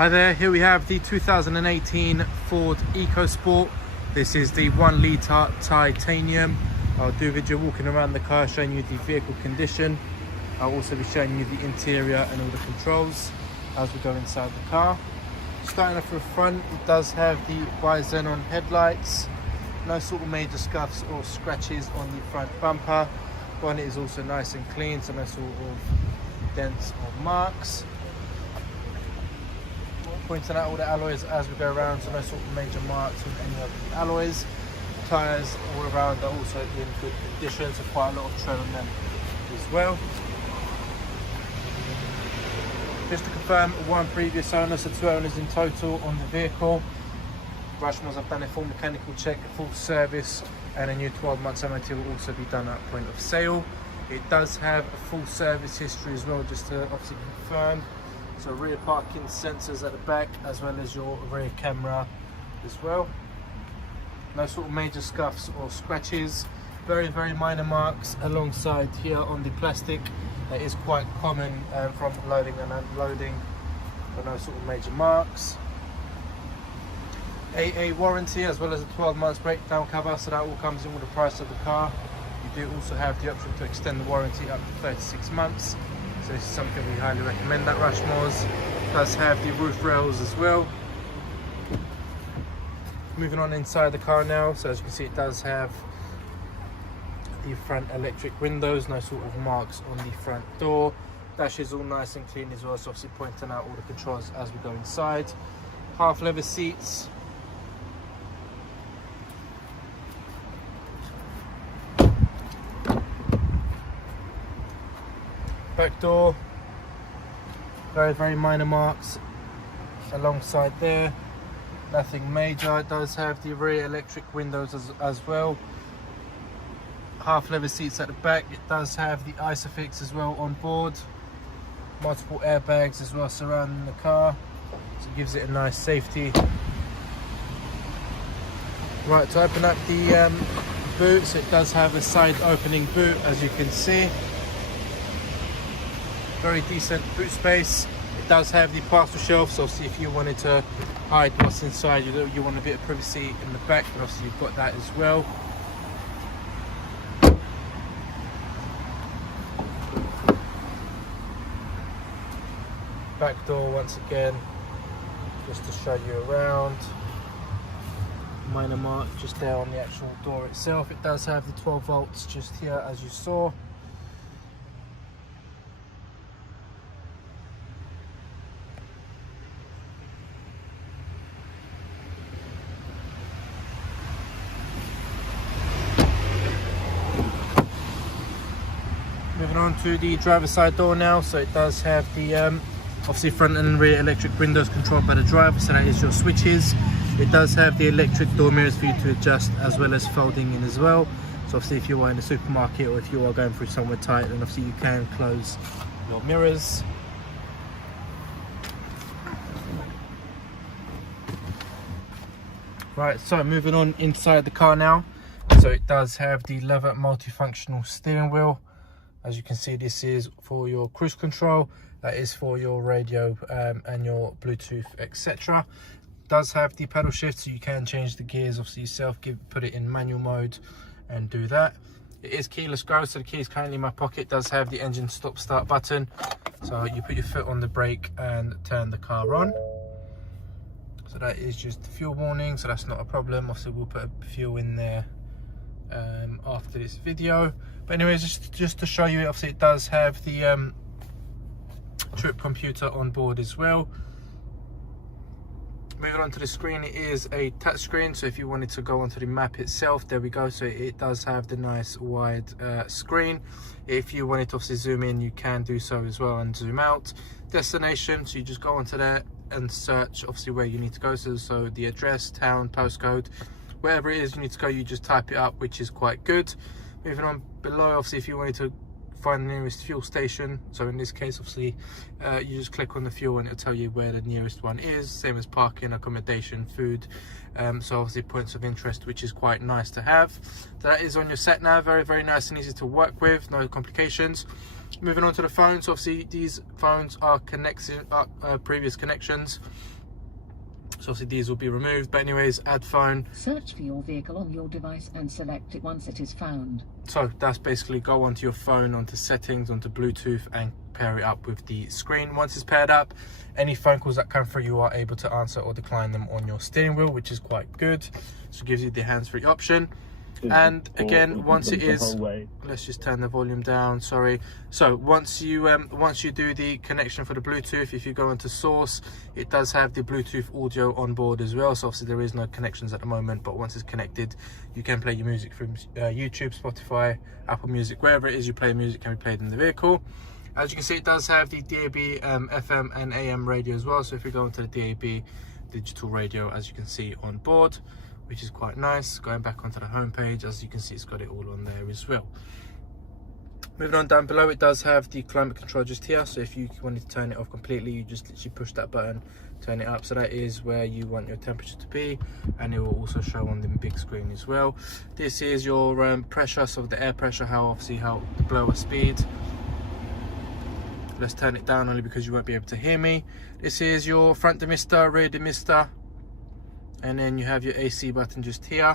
Hi there, here we have the 2018 Ford EcoSport. This is the 1 litre titanium. I'll do a video walking around the car, showing you the vehicle condition. I'll also be showing you the interior and all the controls as we go inside the car. Starting off with front, it does have the bi-xenon headlights. No sort of major scuffs or scratches on the front bumper. Bonnet is also nice and clean, so no sort of dents or marks. Pointing out all the alloys as we go around, so no sort of major marks with any of the alloys. Tyres all around are also in good condition, so quite a lot of tread on them as well. Just to confirm, one previous owner, so 2 owners in total on the vehicle. Rushmore's have done a full mechanical check, a full service, and a new 12 months MOT will also be done at point of sale. It does have a full service history as well, just to obviously confirm. So rear parking sensors at the back, as well as your rear camera as well. No sort of major scuffs or scratches. Very, very minor marks alongside here on the plastic. That is quite common from loading and unloading, but no sort of major marks. AA warranty, as well as a 12 months breakdown cover, so that all comes in with the price of the car. You do also have the option to extend the warranty up to 36 months. So this is something we highly recommend at Rushmore's. It does have the roof rails as well. Moving on inside the car now, so as you can see, it does have the front electric windows, no sort of marks on the front door. Dash is all nice and clean as well, so obviously pointing out all the controls as we go inside. Half leather seats. Back door, very, very minor marks alongside there, nothing major. It does have the rear electric windows as well. Half leather seats at the back. It does have the Isofix as well on board. Multiple airbags as well surrounding the car, so it gives it a nice safety. Right, to open up the boot, so it does have a side opening boot, as you can see. Very decent boot space. It does have the parcel shelf, so obviously if you wanted to hide what's inside, you want a bit of privacy in the back, but obviously you've got that as well. Back door once again, just to show you around. Minor mark just there on the actual door itself. It does have the 12 volts just here, as you saw. Moving on to the driver's side door now, so it does have the obviously front and rear electric windows controlled by the driver, so that is your switches. It does have the electric door mirrors for you to adjust, as well as folding in as well. So obviously if you are in a supermarket or if you are going through somewhere tight, then obviously you can close your mirrors. Right, so moving on inside the car now. So it does have the leather multifunctional steering wheel. As you can see, this is for your cruise control, that is for your radio and your Bluetooth, etc. Does have the pedal shift, so you can change the gears obviously yourself, put it in manual mode and do that. It is keyless go, so the key is currently in my pocket. It does have the engine stop start button, so you put your foot on the brake and turn the car on. So that is just the fuel warning, so that's not a problem. Obviously we'll put a fuel in there after this video, but anyways, just to show you, obviously it does have the trip computer on board as well. Moving on to the screen, it is a touch screen, so if you wanted to go onto the map itself, there we go. So it does have the nice wide screen. If you wanted to obviously zoom in, you can do so as well, and zoom out. Destination, so you just go onto there and search obviously where you need to go, so the address, town, postcode, wherever it is you need to go, you just type it up, which is quite good. Moving on below, obviously if you wanted to find the nearest fuel station, so in this case obviously you just click on the fuel and it'll tell you where the nearest one is. Same as parking, accommodation, food, so obviously points of interest, which is quite nice to have. So that is on your sat nav, very, very nice and easy to work with, no complications. Moving on to the phones, obviously these phones are connecting previous connections, so obviously these will be removed. But anyways, add phone. Search for your vehicle on your device and select it once it is found. So that's basically go onto your phone, onto settings, onto Bluetooth, and pair it up with the screen. Once it's paired up, any phone calls that come through, you are able to answer or decline them on your steering wheel, which is quite good. So it gives you the hands-free option. And again, once it is, let's just turn the volume down, sorry. So once you do the connection for the Bluetooth, if you go into source, it does have the Bluetooth audio on board as well. So obviously there is no connections at the moment, but once it's connected, you can play your music from YouTube, Spotify, Apple Music, wherever it is you play music can be played in the vehicle. As you can see, it does have the DAB, FM and AM radio as well. So if you go into the DAB digital radio, as you can see on board, which is quite nice. Going back onto the home page, as you can see, it's got it all on there as well. Moving on down below, it does have the climate control just here. So if you wanted to turn it off completely, you just literally push that button, turn it up. So that is where you want your temperature to be, and it will also show on the big screen as well. This is your pressure, so the air pressure, how the blower speed. Let's turn it down only because you won't be able to hear me. This is your front demister, rear demister. And then you have your AC button just here,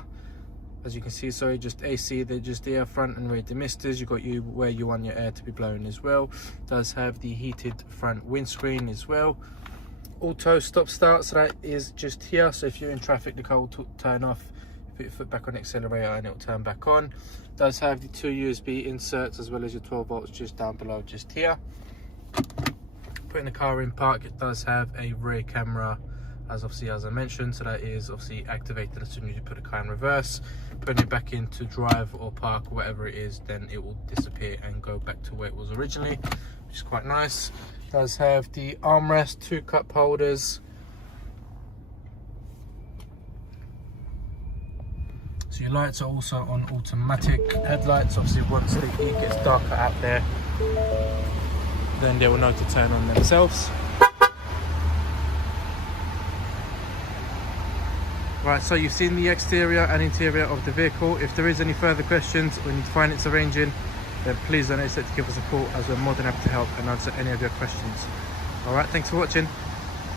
as you can see. Sorry, just AC, they're just there, front and rear demisters. You've got where you want your air to be blown as well. It does have the heated front windscreen as well. Auto stop start, so that is just here. So if you're in traffic, the car will turn off. Put your foot back on the accelerator and it will turn back on. It does have the 2 USB inserts as well as your 12 volts just down below, just here. Putting the car in park, it does have a rear camera, as I mentioned, so that is obviously activated as soon as you put the car in reverse. Putting it back into drive or park, whatever it is, then it will disappear and go back to where it was originally, which is quite nice. It does have the armrest, 2 cup holders. So your lights are also on automatic headlights. Obviously once the heat gets darker out there, then they will know to turn on themselves. Right, so you've seen the exterior and interior of the vehicle. If there is any further questions or you need finance arranging, then please don't hesitate to give us a call, as we're more than happy to help and answer any of your questions. All right, thanks for watching.